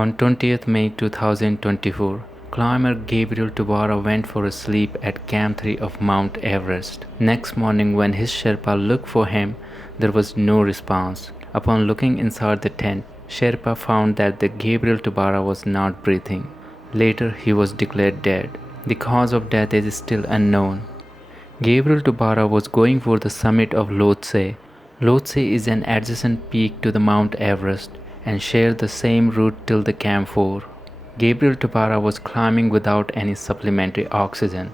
On 20th May 2024, climber Gabriel Tobara went for a sleep at Camp 3 of Mount Everest. Next morning, when his Sherpa looked for him, there was no response. Upon looking inside the tent, Sherpa found that the Gabriel Tobara was not breathing. Later, he was declared dead. The cause of death is still unknown. Gabriel Tobara was going for the summit of Lhotse. Lhotse is an adjacent peak to the Mount Everest and shared the same route till the Camp 4. Gabriel Tobara was climbing without any supplementary oxygen,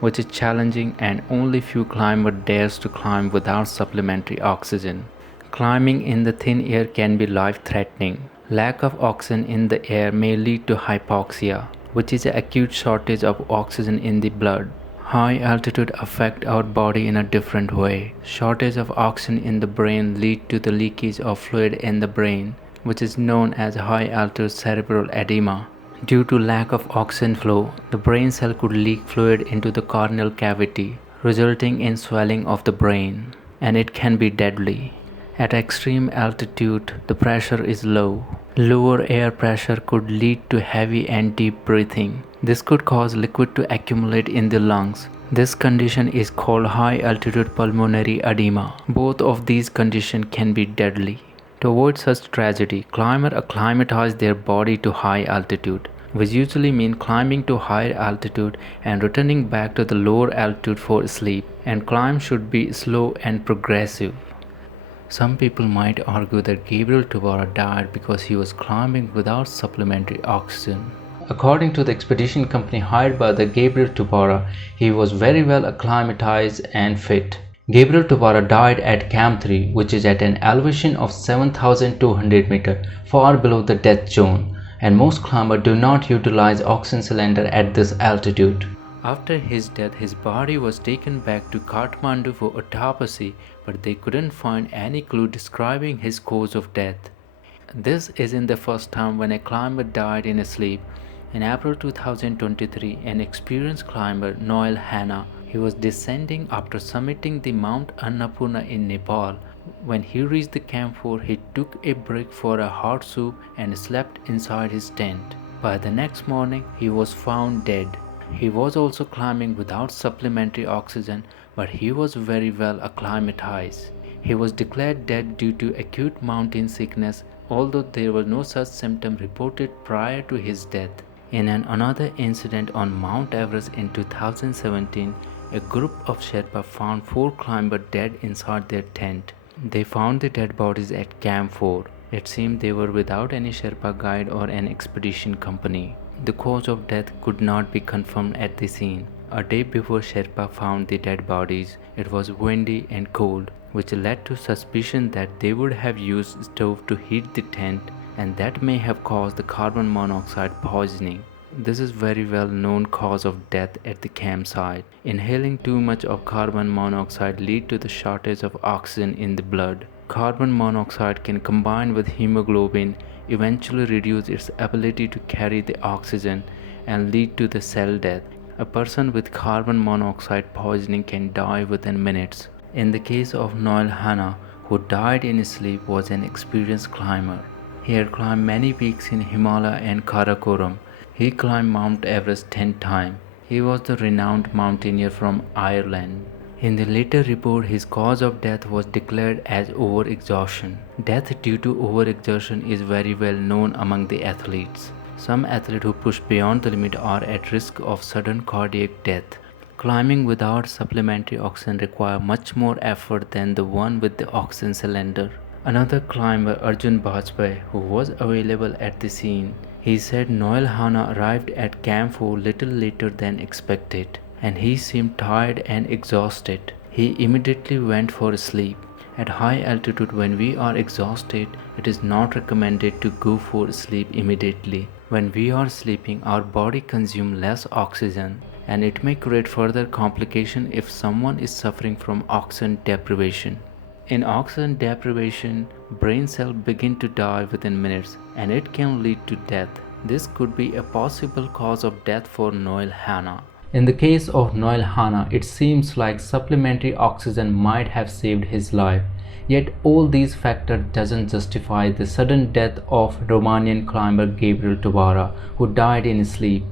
which is challenging and only few climbers dares to climb without supplementary oxygen. Climbing in the thin air can be life-threatening. Lack of oxygen in the air may lead to hypoxia, which is an acute shortage of oxygen in the blood. High altitude affect our body in a different way. Shortage of oxygen in the brain lead to the leakage of fluid in the brain, which is known as high altitude cerebral edema. Due to lack of oxygen flow, the brain cell could leak fluid into the corneal cavity, resulting in swelling of the brain, and it can be deadly. At extreme altitude, the pressure is low. Lower air pressure could lead to heavy and deep breathing. This could cause liquid to accumulate in the lungs. This condition is called high altitude pulmonary edema. Both of these conditions can be deadly. To avoid such tragedy, climbers acclimatize their body to high altitude, which usually means climbing to higher altitude and returning back to the lower altitude for sleep, and climb should be slow and progressive. Some people might argue that Gabriel Tobara died because he was climbing without supplementary oxygen. According to the expedition company hired by the Gabriel Tobara, he was very well acclimatized and fit. Gabriel Tobara died at Camp 3, which is at an elevation of 7,200 meters, far below the death zone, and most climbers do not utilize oxygen cylinder at this altitude. After his death, his body was taken back to Kathmandu for autopsy, but they couldn't find any clue describing his cause of death. This isn't the first time when a climber died in his sleep. In April 2023, an experienced climber, Noel Hanna, he was descending after summiting the Mount Annapurna in Nepal. When he reached the Camp 4, he took a break for a hot soup and slept inside his tent. By the next morning, he was found dead. He was also climbing without supplementary oxygen, but he was very well acclimatized. He was declared dead due to acute mountain sickness, although there were no such symptoms reported prior to his death. In another incident on Mount Everest in 2017, a group of Sherpa found 4 climbers dead inside their tent. They found the dead bodies at Camp 4. It seemed they were without any Sherpa guide or an expedition company. The cause of death could not be confirmed at the scene. A day before Sherpa found the dead bodies, it was windy and cold, which led to suspicion that they would have used stove to heat the tent, and that may have caused the carbon monoxide poisoning. This is very well known cause of death at the campsite. Inhaling too much of carbon monoxide leads to the shortage of oxygen in the blood. Carbon monoxide can combine with hemoglobin, eventually reduce its ability to carry the oxygen and lead to the cell death. A person with carbon monoxide poisoning can die within minutes. In the case of Noel Hanna, who died in his sleep, was an experienced climber. He had climbed many peaks in Himalaya and Karakoram. He climbed Mount Everest 10 times. He was the renowned mountaineer from Ireland. In the later report, his cause of death was declared as overexhaustion. Death due to overexertion is very well known among the athletes. Some athletes who push beyond the limit are at risk of sudden cardiac death. Climbing without supplementary oxygen requires much more effort than the one with the oxygen cylinder. Another climber, Arjun Bajpai, who was available at the scene, he said Noel Hanna arrived at Camp 4 little later than expected, and he seemed tired and exhausted. He immediately went for sleep. At high altitude, when we are exhausted, it is not recommended to go for sleep immediately. When we are sleeping, our body consumes less oxygen, and it may create further complication if someone is suffering from oxygen deprivation. In oxygen deprivation, brain cells begin to die within minutes, and it can lead to death. This could be a possible cause of death for Noel Hanna. In the case of Noel Hanna, it seems like supplementary oxygen might have saved his life. Yet all these factors doesn't justify the sudden death of Romanian climber Gabriel Tobara, who died in his sleep.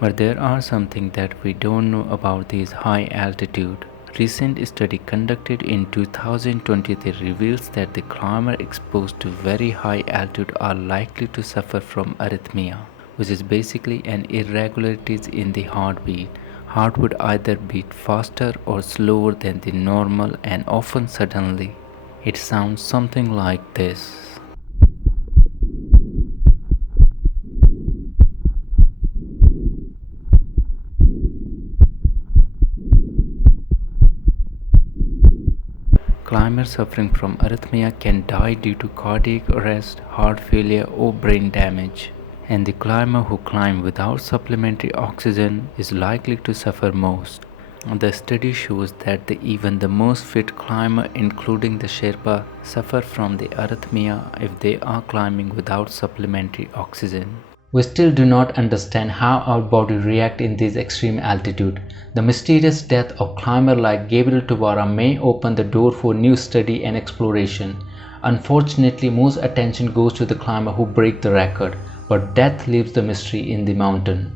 But there are something that we don't know about these high altitude. Recent study conducted in 2023 reveals that the climber exposed to very high altitude are likely to suffer from arrhythmia, which is basically an irregularities in the heartbeat. Heart would either beat faster or slower than the normal and often suddenly. It sounds something like this. Climbers suffering from arrhythmia can die due to cardiac arrest, heart failure, or brain damage. And the climber who climbs without supplementary oxygen is likely to suffer most. The study shows that even the most fit climber, including the Sherpa, suffer from the arrhythmia if they are climbing without supplementary oxygen. We still do not understand how our body reacts in this extreme altitude. The mysterious death of climber like Gabriel Tobara may open the door for new study and exploration. Unfortunately, most attention goes to the climber who break the record, but death leaves the mystery in the mountain.